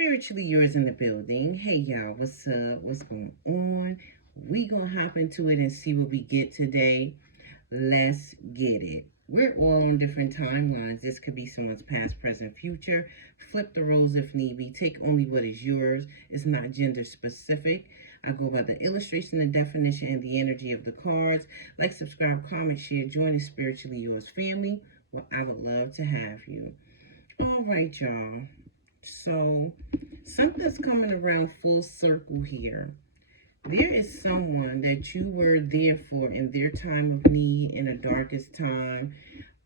Spiritually yours in the building. Hey y'all, what's up? What's going on? We gonna hop into it and see what we get today. Let's get it. We're all on different timelines. This could be someone's past, present, future. Flip the roles if need be. Take only what is yours. It's not gender specific. I go by the illustration, the definition, and the energy of the cards. Like, subscribe, comment, share, join the Spiritually Yours family. Well, I would love to have you. All right, y'all. So, something's coming around full circle here. There is someone that you were there for in their time of need, in a darkest time,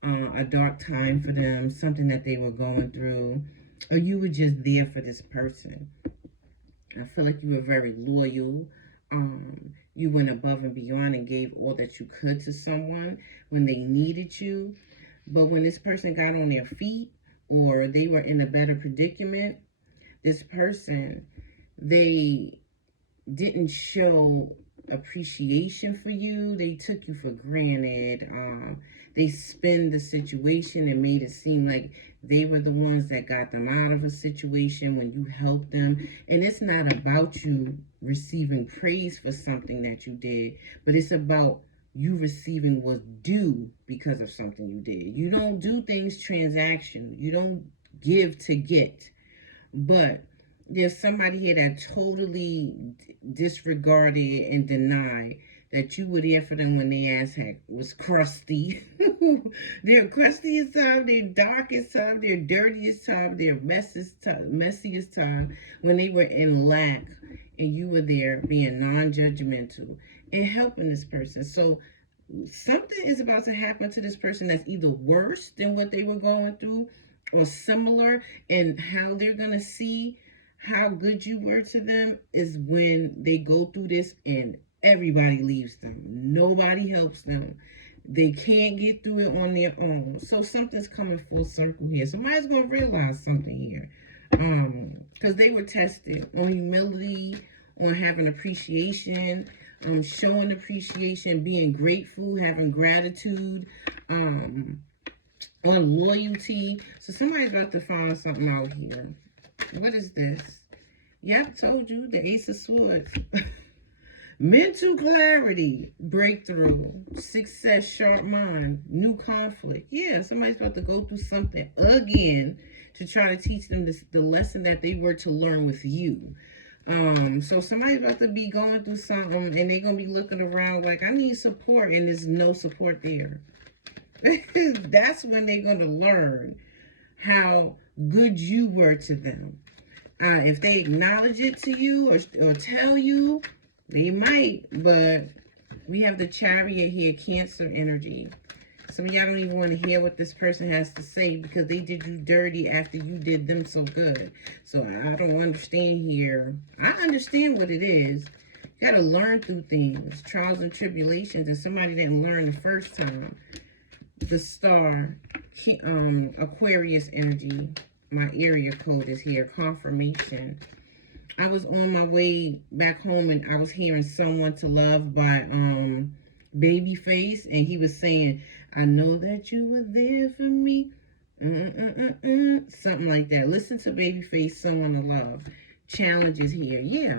a dark time for them, something that they were going through, or you were just there for this person. I feel like you were very loyal. You went above and beyond and gave all that you could to someone when they needed you. But when this person got on their feet, or they were in a better predicament, this person, they didn't show appreciation for you. They took you for granted. They spun the situation and made it seem like they were the ones that got them out of a situation when you helped them. And it's not about you receiving praise for something that you did, but it's about you receiving what's due because of something you did. You don't do things transactional. You don't give to get. But there's somebody here that totally disregarded and denied that you were there for them when their ass was crusty. Their crustiest time, their darkest time, their dirtiest time, their messiest time, when they were in lack, and you were there being non-judgmental and helping this person. So something is about to happen to this person that's either worse than what they were going through or similar, and how they're going to see how good you were to them is when they go through this and everybody leaves them. Nobody helps them. They can't get through it on their own. So something's coming full circle here. Somebody's going to realize something here. Because they were tested on humility, on having appreciation, showing appreciation, being grateful, having gratitude, on loyalty. So somebody's about to find something out here. What is this? Yep, told you, the Ace of Swords. Mental clarity, breakthrough, success, sharp mind, new conflict. Yeah, somebody's about to go through something again to try to teach them the lesson that they were to learn with you. So somebody's about to be going through something and they're going to be looking around like, I need support, and there's no support there. That's when they're going to learn how good you were to them. If they acknowledge it to you or tell you, they might, but we have the Chariot here, Cancer energy. Some of y'all don't even want to hear what this person has to say because they did you dirty after you did them so good. So I don't understand here. I understand what it is. You got to learn through things, trials and tribulations, and somebody didn't learn the first time. The Star, Aquarius energy. My area code is here, confirmation. I was on my way back home and I was hearing Someone to Love by Babyface, and he was saying, I know that you were there for me. Something like that. Listen to Babyface, Someone to Love. Challenges here. Yeah.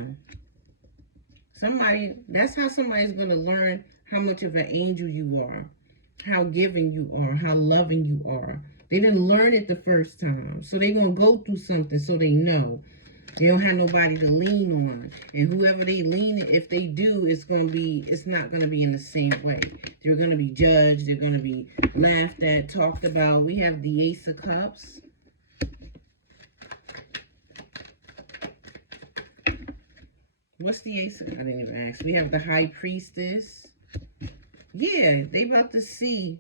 That's how somebody's going to learn how much of an angel you are, how giving you are, how loving you are. They didn't learn it the first time. So they're going to go through something so they know. They don't have nobody to lean on. And whoever they lean, if they do, it's not going to be in the same way. They're going to be judged. They're going to be laughed at, talked about. We have the Ace of Cups. What's the Ace of Cups? I didn't even ask. We have the High Priestess. Yeah, they about to see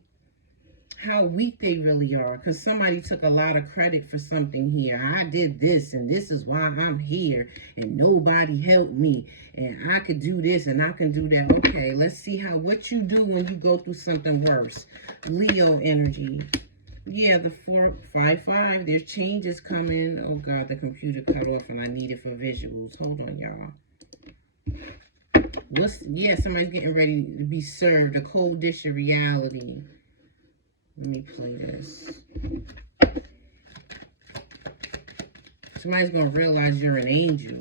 how weak they really are, because somebody took a lot of credit for something here. I did this, and this is why I'm here, and nobody helped me, and I could do this, and I can do that. Okay, let's see what you do when you go through something worse. Leo energy. Yeah, the 455. There's changes coming. Oh God, the computer cut off, and I need it for visuals. Hold on, y'all. Yeah, somebody's getting ready to be served a cold dish of reality. Let me play this. Somebody's going to realize you're an angel.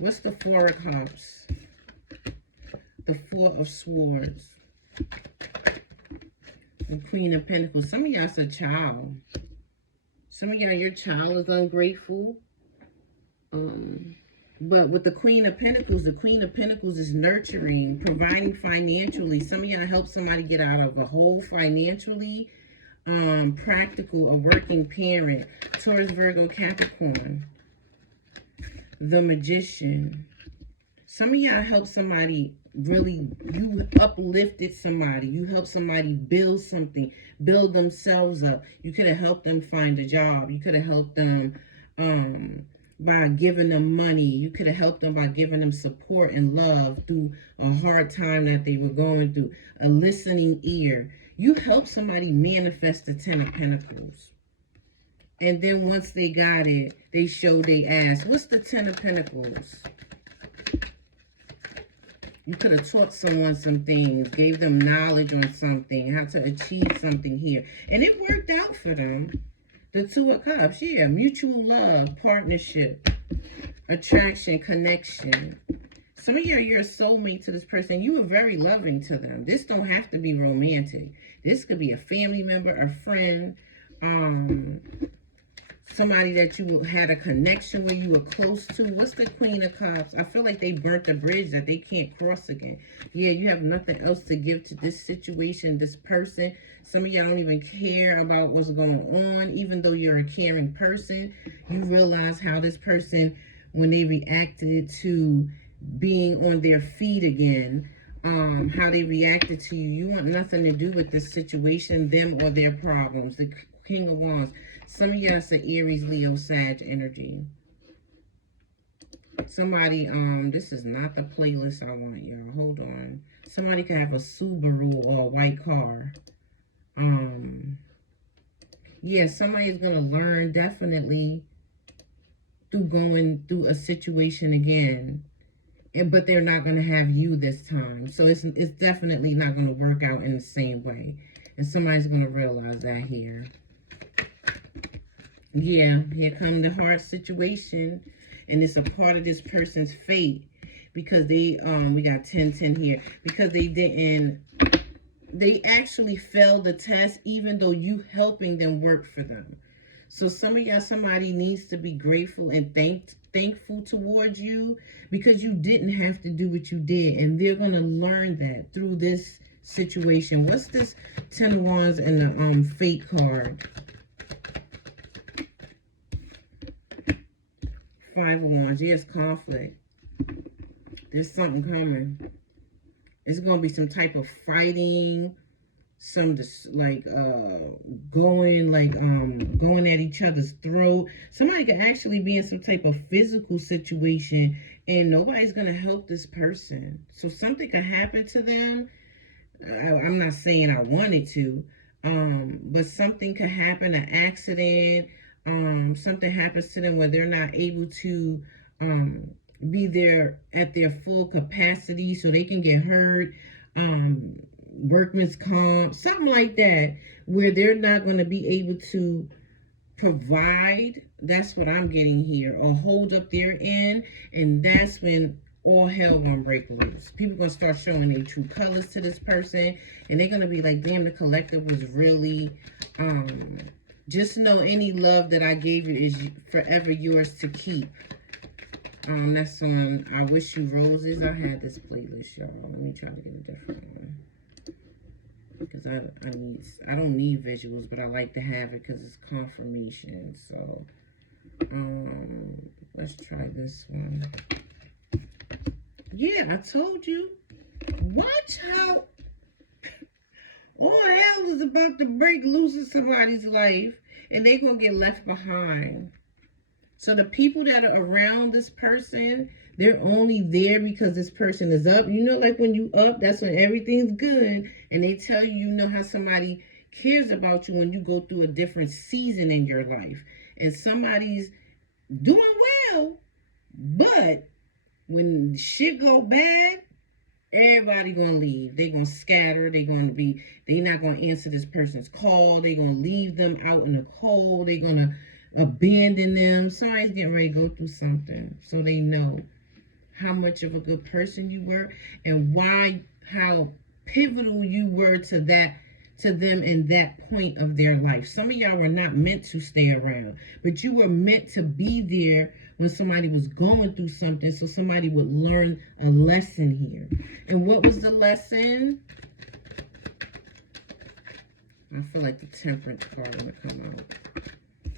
What's the Four of Cups? The Four of Swords. The Queen of Pentacles. Some of y'all's a child. Some of y'all, your child is ungrateful. But with the Queen of Pentacles is nurturing, providing financially. Some of y'all help somebody get out of a hole financially. Practical, a working parent. Taurus, Virgo, Capricorn. The Magician. Some of y'all help somebody really, you uplifted somebody. You helped somebody build something, build themselves up. You could have helped them find a job. You could have helped them by giving them money. You could have helped them by giving them support and love through a hard time that they were going through. A listening ear. You helped somebody manifest the Ten of Pentacles. And then once they got it, they showed their ass. What's the Ten of Pentacles? You could have taught someone some things, gave them knowledge on something, how to achieve something here. And it worked out for them. The Two of Cups, yeah, mutual love, partnership, attraction, connection. Some of you, you're a soulmate to this person. You are very loving to them. This don't have to be romantic. This could be a family member, a friend, somebody that you had a connection with, you were close to. What's the Queen of Cups? I feel like they burnt the bridge that they can't cross again. Yeah, you have nothing else to give to this situation, this person. Some of y'all don't even care about what's going on. Even though you're a caring person, you realize how this person, when they reacted to being on their feet again, how they reacted to you. You want nothing to do with this situation, them or their problems. The King of Wands. Some of y'all are Aries, Leo, Sag energy. Somebody, this is not the playlist I want, y'all. Hold on. Somebody could have a Subaru or a white car. Yeah, somebody's going to learn definitely through going through a situation again. But they're not going to have you this time. So it's definitely not going to work out in the same way. And somebody's going to realize that here. Yeah, here come the hard situation. And it's a part of this person's fate. Because they, we got 10-10 here. Because they actually failed the test even though you helping them work for them. So some of y'all, somebody needs to be grateful and thankful towards you because you didn't have to do what you did. And they're going to learn that through this situation. What's this 10 of Wands and the fate card? 5 of Wands. Yes, conflict. There's something coming. It's going to be some type of fighting. Some like going at each other's throat. Somebody could actually be in some type of physical situation and nobody's going to help this person. So something could happen to them. I'm not saying I wanted to, but something could happen, an accident, something happens to them where they're not able to be there at their full capacity so they can get hurt. Workman's comp, something like that, where they're not going to be able to provide. That's what I'm getting here, or hold up their end, and that's when all hell gonna break loose. People gonna start showing their true colors to this person, and they're gonna be like, damn, the collective was really just know any love that I gave you is forever yours to keep. That's on I Wish You Roses. I had this playlist, y'all. Let me try to get a different one. Because I don't need visuals, but I like to have it because it's confirmation. So let's try this one. Yeah, I told you. Watch how all hell is about to break loose in somebody's life and they're gonna get left behind. So the people that are around this person, they're only there because this person is up. You know, like when you up, that's when everything's good. And they tell you, you know how somebody cares about you when you go through a different season in your life. And somebody's doing well, but when shit go bad, everybody gonna leave. They gonna scatter. They not gonna answer this person's call. They gonna leave them out in the cold. They gonna abandon them. Somebody's getting ready to go through something, so they know how much of a good person you were and how pivotal you were to them in that point of their life. Some of y'all were not meant to stay around, but you were meant to be there when somebody was going through something, so somebody would learn a lesson here. And what was the lesson? I feel like the Temperance card going to come out.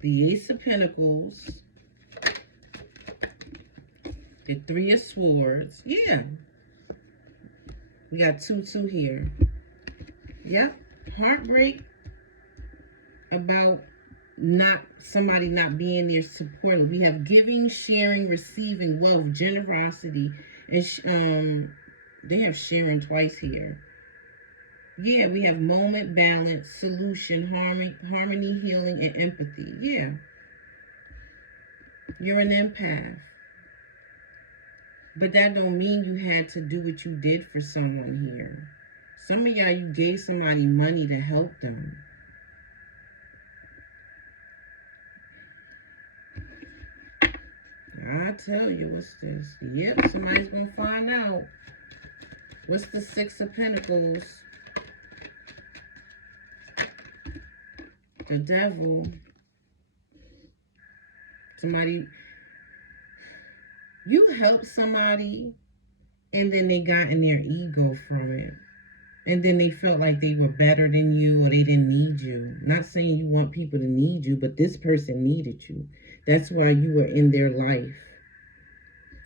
The Ace of Pentacles. The Three of Swords. Yeah. We got 2-2 here. Yep. Heartbreak about somebody not being there supportive. We have giving, sharing, receiving, wealth, generosity, and they have sharing twice here. Yeah, we have moment, balance, solution, harmony, healing, and empathy. Yeah. You're an empath. But that don't mean you had to do what you did for someone here. Some of y'all, you gave somebody money to help them. I tell you, what's this? Yep, somebody's going to find out. What's the Six of Pentacles? The Devil. Somebody, you helped somebody and then they got in their ego from it. And then they felt like they were better than you or they didn't need you. Not saying you want people to need you, but this person needed you. That's why you were in their life.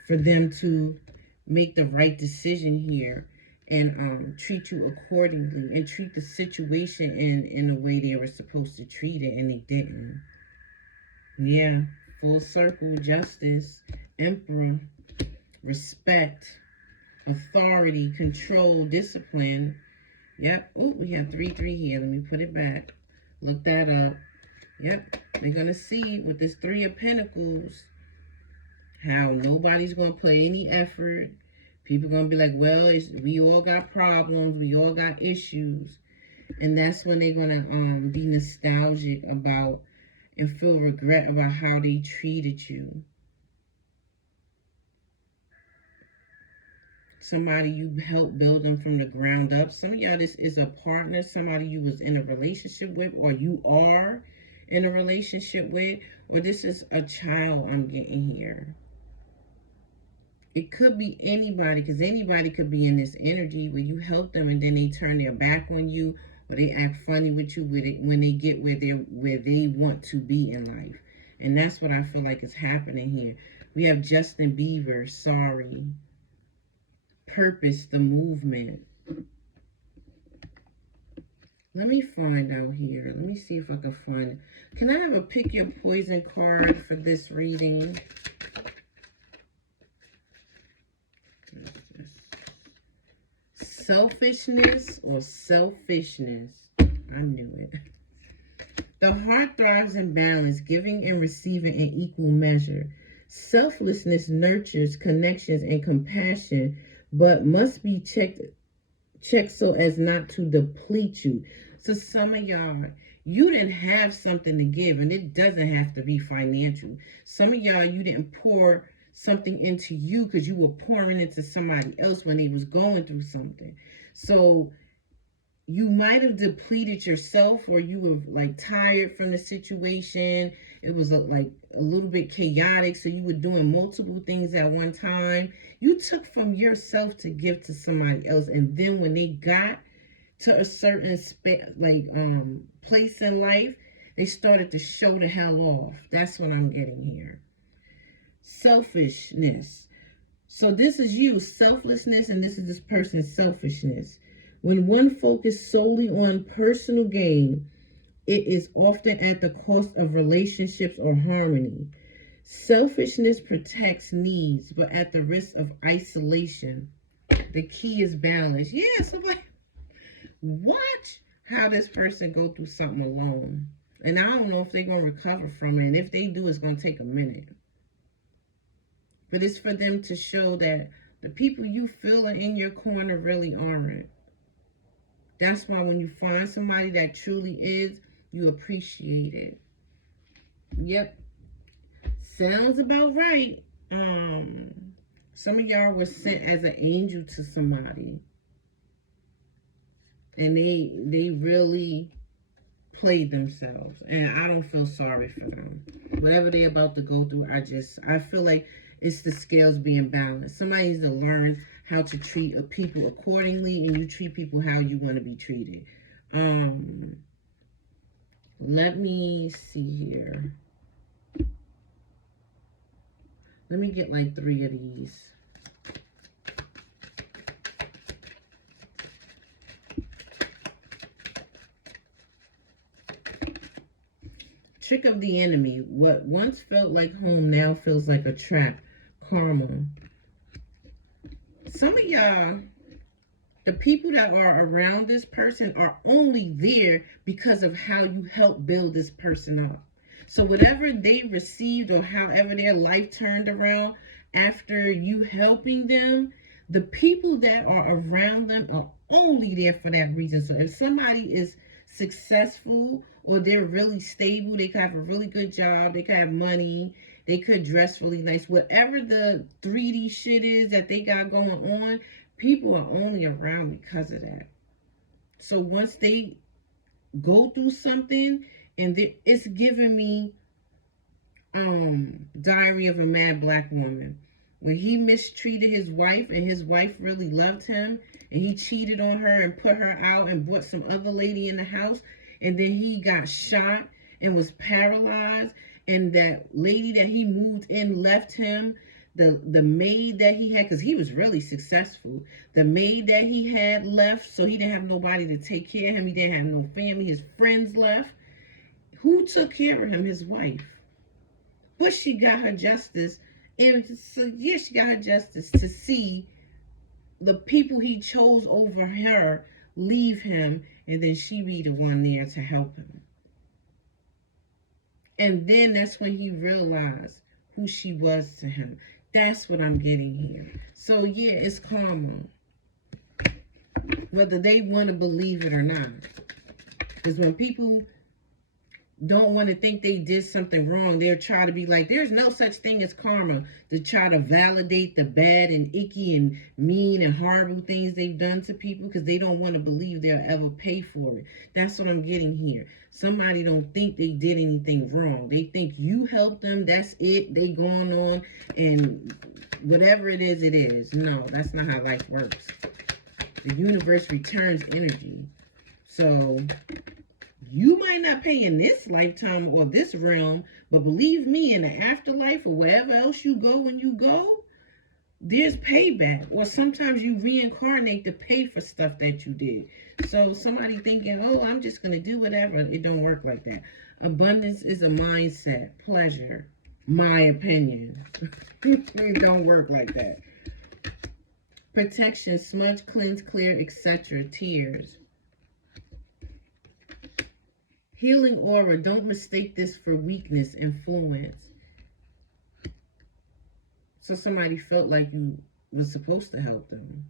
For them to make the right decision here and treat you accordingly and treat the situation in the way they were supposed to treat it, and they didn't. Yeah, full circle, justice, emperor, respect, authority, control, discipline. Yep. Oh, we have 3-3 here. Let me put it back. Look that up. Yep. They're going to see with this Three of Pentacles how nobody's going to play any effort. People going to be like, well, we all got problems. We all got issues. And that's when they're going to be nostalgic about and feel regret about how they treated you. Somebody you helped build them from the ground up. Some of y'all, this is a partner, somebody you was in a relationship with, or you are in a relationship with, or this is a child I'm getting here. It could be anybody, because anybody could be in this energy where you help them and then they turn their back on you, or they act funny with you when they get where they want to be in life. And that's what I feel like is happening here. We have Justin Bieber, sorry. Purpose, the movement. Let me find out here. Let me see if I can find it. Can I have a pick your poison card for this reading? Selfishness or selfishness? I knew it. The heart thrives in balance, giving and receiving in equal measure. Selflessness nurtures connections and compassion, but must be checked so as not to deplete you. So some of y'all, you didn't have something to give, and it doesn't have to be financial. Some of y'all, you didn't pour something into you because you were pouring into somebody else when they was going through something. So you might have depleted yourself, or you were like tired from the situation. It was like a little bit chaotic, so you were doing multiple things at one time. You took from yourself to give to somebody else, and then when they got to a certain place in life, they started to show the hell off. That's what I'm getting here. Selfishness. So this is you, selflessness, and this is this person's selfishness. When one focuses solely on personal gain, it is often at the cost of relationships or harmony. Selfishness protects needs, but at the risk of isolation. The key is balance. Yeah, so like, watch how this person go through something alone. And I don't know if they're going to recover from it. And if they do, it's going to take a minute. But it's for them to show that the people you feel are in your corner really aren't. That's why when you find somebody that truly is, you appreciate it. Yep. Sounds about right. Some of y'all were sent as an angel to somebody, and they really played themselves, and I don't feel sorry for them. Whatever they're about to go through, I feel like it's the scales being balanced. Somebody needs to learn how to treat people accordingly, and you treat people how you want to be treated. Let me see here. Let me get like 3 of these. Trick of the enemy. What once felt like home now feels like a trap. Karma. Some of y'all, the people that are around this person are only there because of how you help build this person up. So whatever they received or however their life turned around after you helping them, the people that are around them are only there for that reason. So if somebody is successful or they're really stable, they could have a really good job, they could have money, they could dress really nice, whatever the 3D shit is that they got going on, people are only around because of that. So once they go through something, and it's giving me Diary of a Mad Black Woman, when he mistreated his wife and his wife really loved him, and he cheated on her and put her out and brought some other lady in the house, and then he got shot and was paralyzed, and that lady that he moved in left him. The maid that he had, because he was really successful, the maid that he had left, so he didn't have nobody to take care of him. He didn't have no family. His friends left. Who took care of him? His wife. But she got her justice. And so, yeah, she got her justice to see the people he chose over her leave him, and then she be the one there to help him. And then that's when he realized who she was to him. That's what I'm getting here. So, yeah, it's karma. Whether they want to believe it or not. Because when people don't want to think they did something wrong, they'll try to be like, there's no such thing as karma, to try to validate the bad and icky and mean and horrible things they've done to people, because they don't want to believe they'll ever pay for it. That's what I'm getting here. Somebody don't think they did anything wrong. They think you helped them, that's it, they going on, and whatever it is, it is. No, that's not how life works. The universe returns energy. So you might not pay in this lifetime or this realm, but believe me, in the afterlife or wherever else you go when you go, there's payback. Or sometimes you reincarnate to pay for stuff that you did. So somebody thinking, oh, I'm just going to do whatever. It don't work like that. Abundance is a mindset. Pleasure. My opinion. It don't work like that. Protection, smudge, cleanse, clear, etc. Tears. Healing aura. Don't mistake this for weakness. Influence. So somebody felt like you were supposed to help them.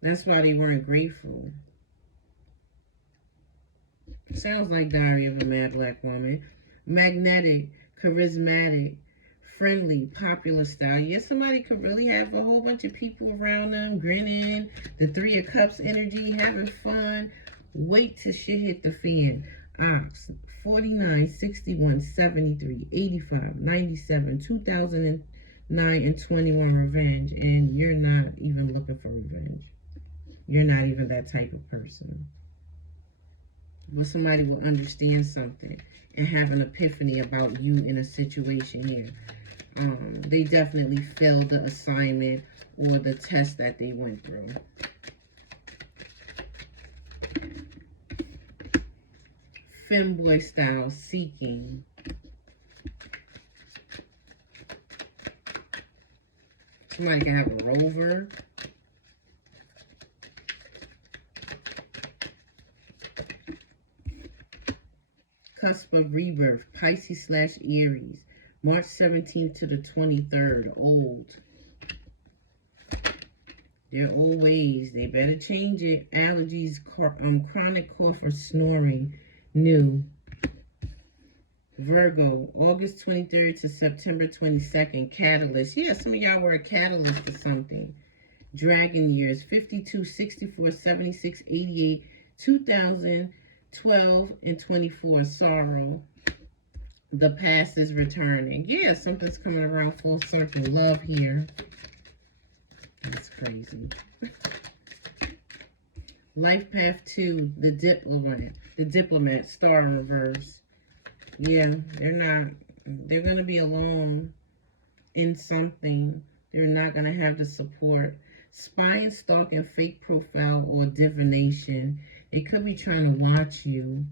That's why they weren't grateful. Sounds like Diary of a Mad Black Woman. Magnetic, charismatic, friendly, popular style. Yes, somebody could really have a whole bunch of people around them, grinning, the 3 of Cups energy, having fun. Wait till shit hit the fan. Ox, 49, 61, 73, 85, 97, 2009, and 21 revenge. And you're not even looking for revenge. You're not even that type of person. But somebody will understand something and have an epiphany about you in a situation here. They definitely failed the assignment or the test that they went through. Femboy style, seeking. Somebody can have a rover. Cusp of rebirth, Pisces / Aries. March 17th to the 23rd. Old. Their old ways. They better change it. Allergies, chronic cough or snoring. New. Virgo, August 23rd to September 22nd, catalyst. Yeah, some of y'all were a catalyst for something. Dragon years, 52, 64, 76, 88, 2012, and 24, sorrow. The past is returning. Yeah, something's coming around full circle. Love here. That's crazy. Life path 2, the diplomat. The diplomat, star in reverse. Yeah, they're going to be alone in something. They're not going to have the support. Spying, stalking, fake profile, or divination. They could be trying to watch you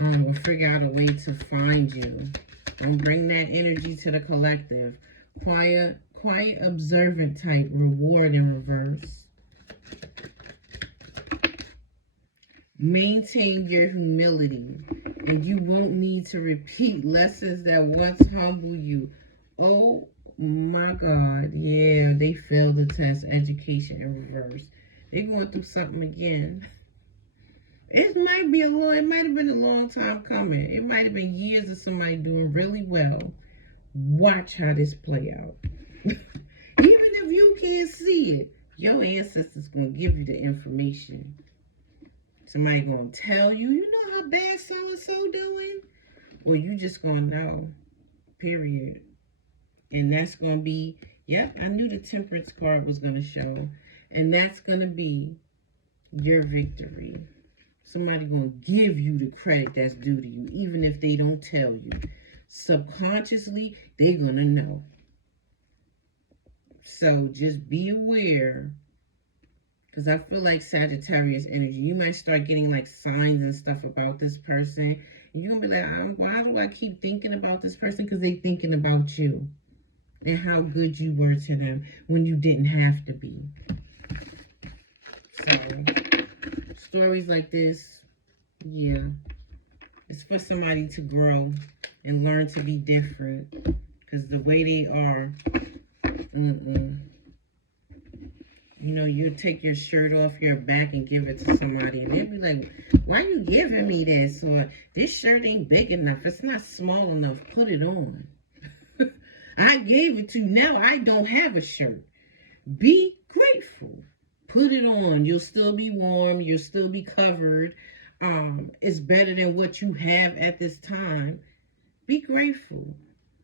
or figure out a way to find you. And bring that energy to the collective. Quiet, observant type, reward in reverse. Maintain your humility, and you won't need to repeat lessons that once humbled you. Oh my God, yeah, they failed the test. Education in reverse. They're going through something again. It might have been a long time coming. It might have been years of somebody doing really well. Watch how this play out. Even if you can't see it, your ancestors gonna give you the information. Somebody gonna tell you, you know how bad so-and-so doing? Or you just gonna know, period. And that's gonna be, yep, I knew the temperance card was gonna show. And that's gonna be your victory. Somebody gonna give you the credit that's due to you, even if they don't tell you. Subconsciously, they're gonna know. So just be aware. Because I feel like Sagittarius energy, you might start getting like signs and stuff about this person. And you're going to be like, why do I keep thinking about this person? Because they're thinking about you. And how good you were to them when you didn't have to be. So, stories like this, yeah. It's for somebody to grow and learn to be different. Because the way they are, you know, you take your shirt off your back and give it to somebody, and they'll be like, why you giving me this? Or this shirt ain't big enough. It's not small enough. Put it on. I gave it to you. Now I don't have a shirt. Be grateful. Put it on. You'll still be warm. You'll still be covered. It's better than what you have at this time. Be grateful.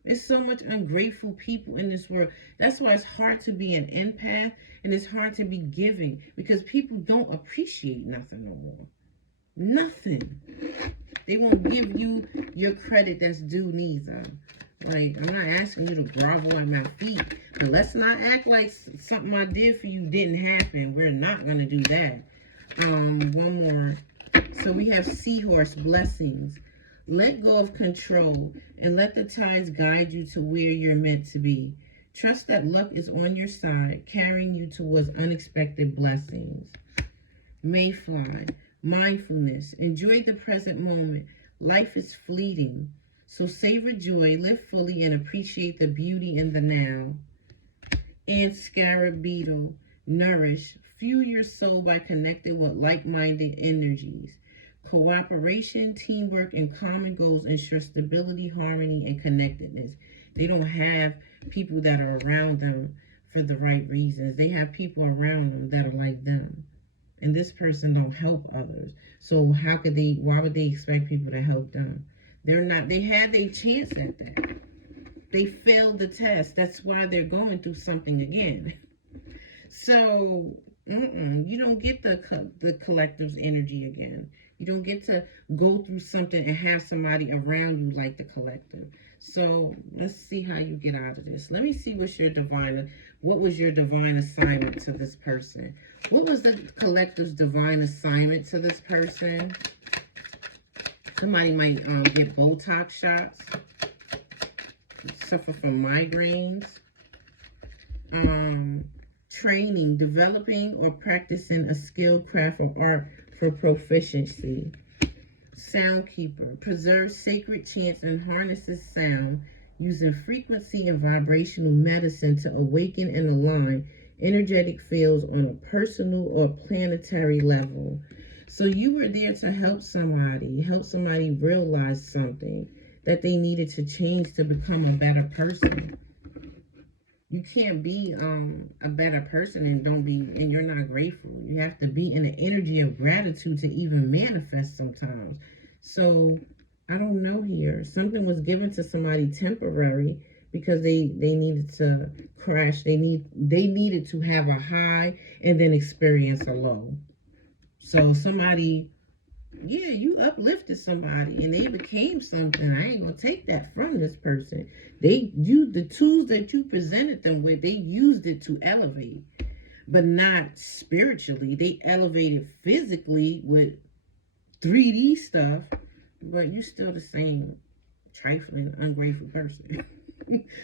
There's so much ungrateful people in this world. That's why it's hard to be an empath and it's hard to be giving, because people don't appreciate nothing no more. Nothing. They won't give you your credit that's due neither. Like, I'm not asking you to grovel at my feet, but let's not act like something I did for you didn't happen. We're not going to do that. One more. So we have Seahorse, blessings. Let go of control and let the tides guide you to where you're meant to be. Trust that luck is on your side, carrying you towards unexpected blessings. Mayfly, mindfulness. Enjoy the present moment. Life is fleeting, so savor joy, live fully, and appreciate the beauty in the now. And Scarab Beetle, nourish. Fuel your soul by connecting with like-minded energies. Cooperation, teamwork, and common goals ensure stability, harmony, and connectedness. They don't have people that are around them for the right reasons. They have people around them that are like them. And this person don't help others. So why would they expect people to help them? They had their chance at that. They failed the test. That's why they're going through something again. So, you don't get the collective's energy again. You don't get to go through something and have somebody around you like the collective. So let's see how you get out of this. Let me see what was your divine assignment to this person. What was the collective's divine assignment to this person? Somebody might get Botox shots, suffer from migraines, training, developing or practicing a skill, craft, or art for proficiency. Soundkeeper, preserves sacred chants and harnesses sound using frequency and vibrational medicine to awaken and align energetic fields on a personal or planetary level. So you were there to help somebody realize something. that they needed to change to become a better person. You can't be a better person and you're not grateful. You have to be in the energy of gratitude to even manifest sometimes. So I don't know here. Something was given to somebody temporary because they needed to crash. They needed to have a high and then experience a low. So somebody, yeah, you uplifted somebody and they became something. I ain't gonna take that from this person. They used the tools that you presented them with, they used it to elevate, but not spiritually. They elevated physically with 3D stuff, but you're still the same trifling, ungrateful person.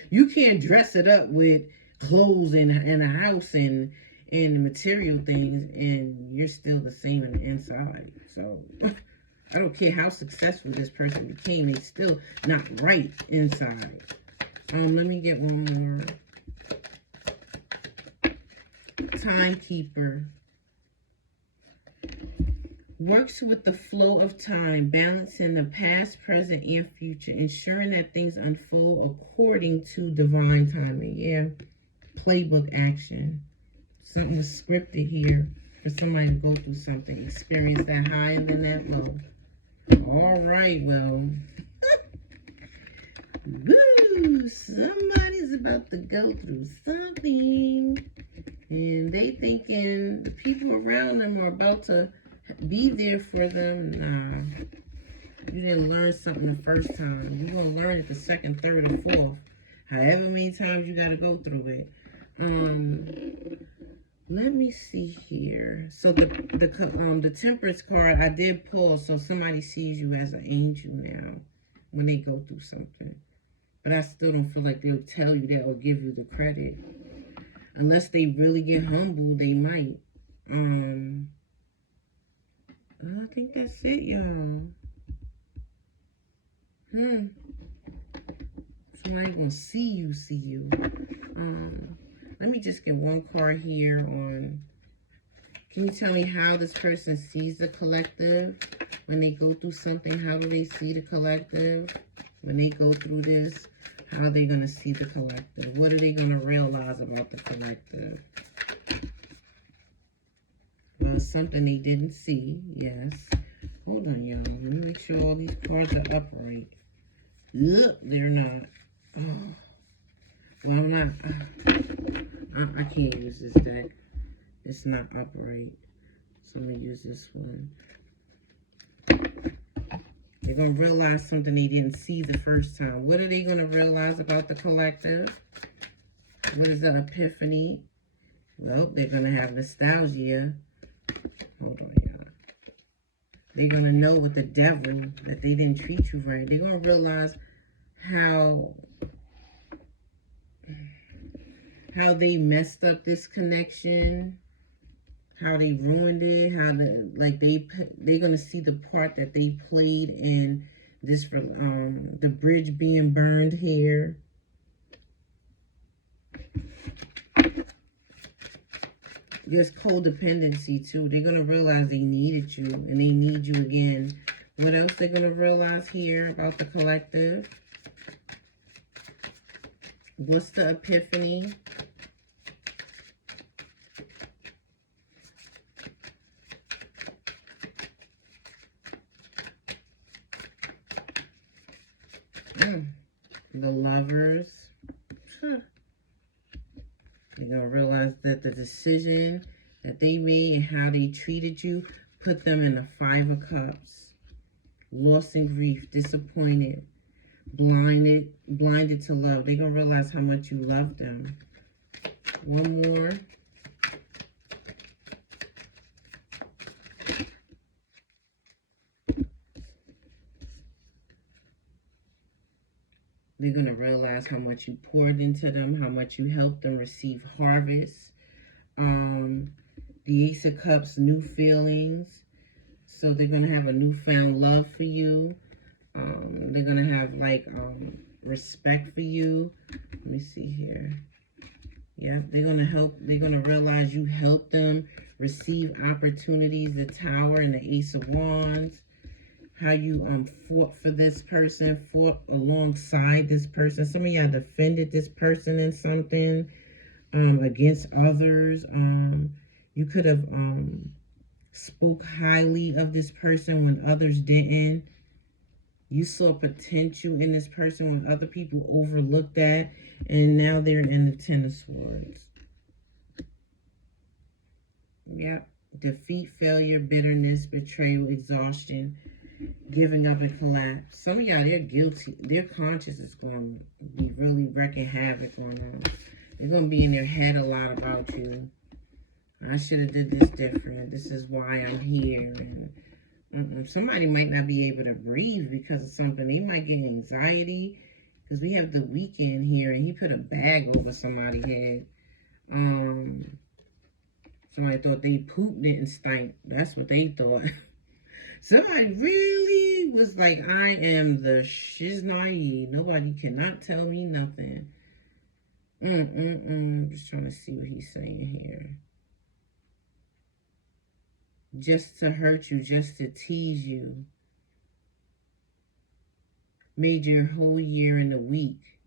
You can't dress it up with clothes and a house and material things, and you're still the same on the inside. So I don't care how successful this person became, they still not right inside. Let me get one more. Timekeeper. Works with the flow of time, balancing the past, present, and future, ensuring that things unfold according to divine timing. Yeah, playbook action. Something was scripted here for somebody to go through something, experience that high and then that low. All right, well, woo, somebody's about to go through something, and they thinking the people around them are about to be there for them. Nah, you didn't learn something the first time. You're gonna learn it the second, third, and fourth. However many times you gotta go through it. Let me see here. So the Temperance card I did pull, so somebody sees you as an angel now when they go through something. But I still don't feel like they'll tell you that or give you the credit. Unless they really get humble, they might. I think that's it, y'all. Somebody gonna see you. Let me just get one card here on. Can you tell me how this person sees the collective when they go through something? How do they see the collective when they go through this? How are they gonna see the collective? What are they gonna realize about the collective? Well, it's something they didn't see. Yes. Hold on, y'all. Let me make sure all these cards are upright. Look, they're not. Oh. Well, I'm not. I can't use this deck. It's not upright. So let me use this one. They're going to realize something they didn't see the first time. What are they going to realize about the collective? What is the epiphany? Well, they're going to have nostalgia. Hold on, y'all. They're going to know with the devil that they didn't treat you right. They're going to realize how they messed up this connection, how they ruined it, how they're gonna see the part that they played in this, the bridge being burned here. There's codependency too. They're gonna realize they needed you and they need you again. What else they're gonna realize here about the collective? What's the epiphany? The Lovers. They're going to realize that the decision that they made and how they treated you put them in the Five of Cups. Loss and grief, disappointed, blinded to love. They're going to realize how much you love them. One more. They're going to realize how much you poured into them, how much you helped them receive harvest. The Ace of Cups, new feelings. So they're going to have a newfound love for you. They're going to have, respect for you. Let me see here. Yeah, they're going to realize you helped them receive opportunities, the Tower and the Ace of Wands. how you fought for this person, fought alongside this person. Some of y'all defended this person in something against others. You could have spoke highly of this person when others didn't. You saw potential in this person when other people overlooked that, and now they're in the Ten of Swords. Yep. Defeat, failure, bitterness, betrayal, exhaustion, giving up and collapse. Some of y'all, they're guilty. Their conscience is going to be really wrecking havoc on them. They're going to be in their head a lot about you. I should have did this different. This is why I'm here. And somebody might not be able to breathe because of something. They might get anxiety because we have the weekend here and he put a bag over somebody's head. Somebody thought they pooped didn't stink. That's what they thought. Somebody really was like, I am the shiznai. Nobody cannot tell me nothing. Just trying to see what he's saying here. Just to hurt you, just to tease you. Made your whole year in a week.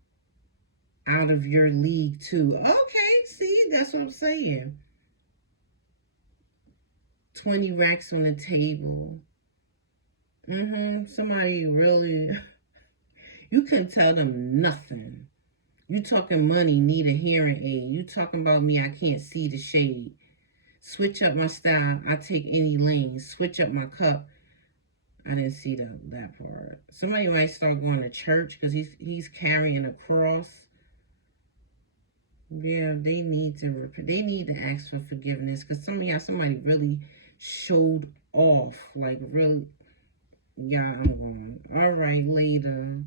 Out of your league too. Okay, see, that's what I'm saying. 20 racks on the table. Somebody really, you couldn't tell them nothing. You talking money, need a hearing aid. You talking about me, I can't see the shade. Switch up my style, I take any lane. Switch up my cup. I didn't see that part. Somebody might start going to church because he's carrying a cross. Yeah, they need to ask for forgiveness because somebody really showed off, like really. Yeah, I'm going. All right, later.